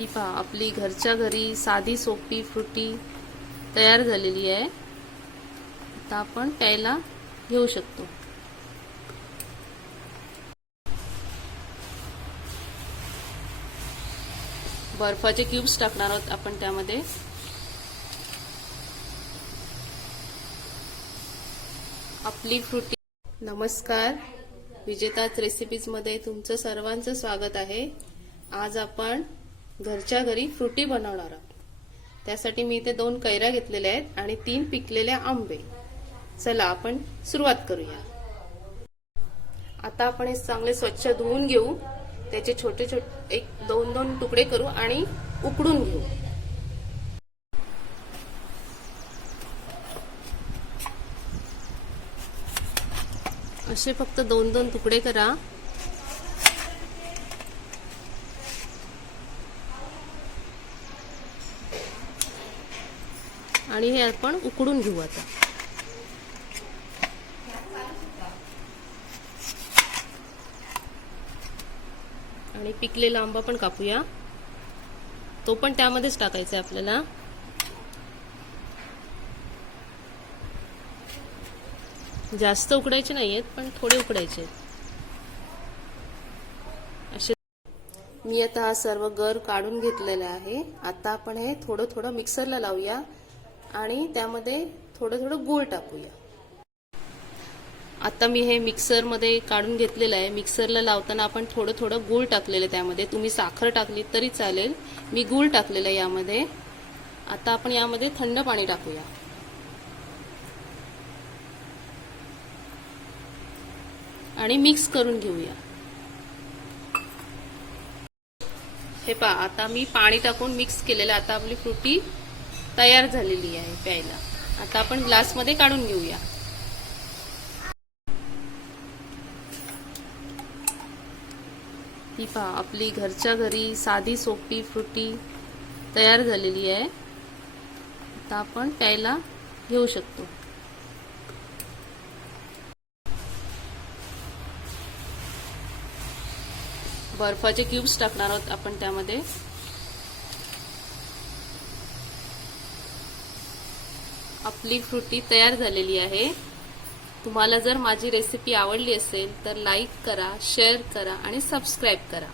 ही पहा आपली घरच्या घरी साधी सोपी फ्रुटी तयार झालेली आहे. आता आपण प्यायला घेऊ शकतो. बर्फाचे क्यूब्स टाकणार आहोत आपण त्यामध्ये. आपली फ्रुटी. नमस्कार. विजेताच रेसिपीजमध्ये तुमचं सर्वांचं स्वागत आहे. आज आपण घरच्या घरी फ्रुटी बनवणार आहोत. त्यासाठी मी इथे दोन कैऱ्या घेतलेल्या आहेत आणि तीन पिकलेले आंबे. चला आपण सुरुवात करूया. आता आपण हे चांगले स्वच्छ धुवून घेऊ. त्याचे छोटे छोटे एक दोन दोन तुकडे करू आणि उकडून घेऊ. असे फक्त दोन दोन तुकडे करा. आणि हे आपण उकडून घेऊ आता. आणि पिकलेला आंबा पण कापूया. तो पण त्यामध्येच टाकायचा आहे आपल्याला. जास्त उकडायचे नाहीयेत पण थोडे उकडायचे असे मी आता हा सर्व गर काढून घेतलेला आहे. आता आपण हे थोडं थोडं मिक्सरला लावूया. आणि त्यामध्ये थोडं थोडं गूळ टाकूया. आता मी हे मिक्सरमध्ये काढून घेतलेलं आहे. मिक्सरला लावताना आपण थोडं थोडं गूळ टाकलेलं आहे त्यामध्ये. तुम्ही साखर टाकली तरी चालेल. मी गूळ टाकलेलं आहे यामध्ये. आता आपण यामध्ये थंड पाणी टाकूया. आणि मिक्स करून घेऊया. हे पहा आता मी पाणी टाकून मिक्स केलेलं आता आपली फ्रुटी तयार झालेली आहे प्यायला. आता आपण ग्लासमध्ये काढून घेऊया. ही पहा आपली घरच्या घरी साधी सोपी फ्रुटी तयार झालेली आहे. आता आपण प्यायला घेऊ शकतो. बर्फाचे क्यूब्स टाकणार आहोत आपण त्यामध्ये. आपली फ्रुटी तयार झालेली आहे. तुम्हाला जर माझी रेसिपी आवडली असेल तर लाईक करा शेअर करा आणि सबस्क्राईब करा.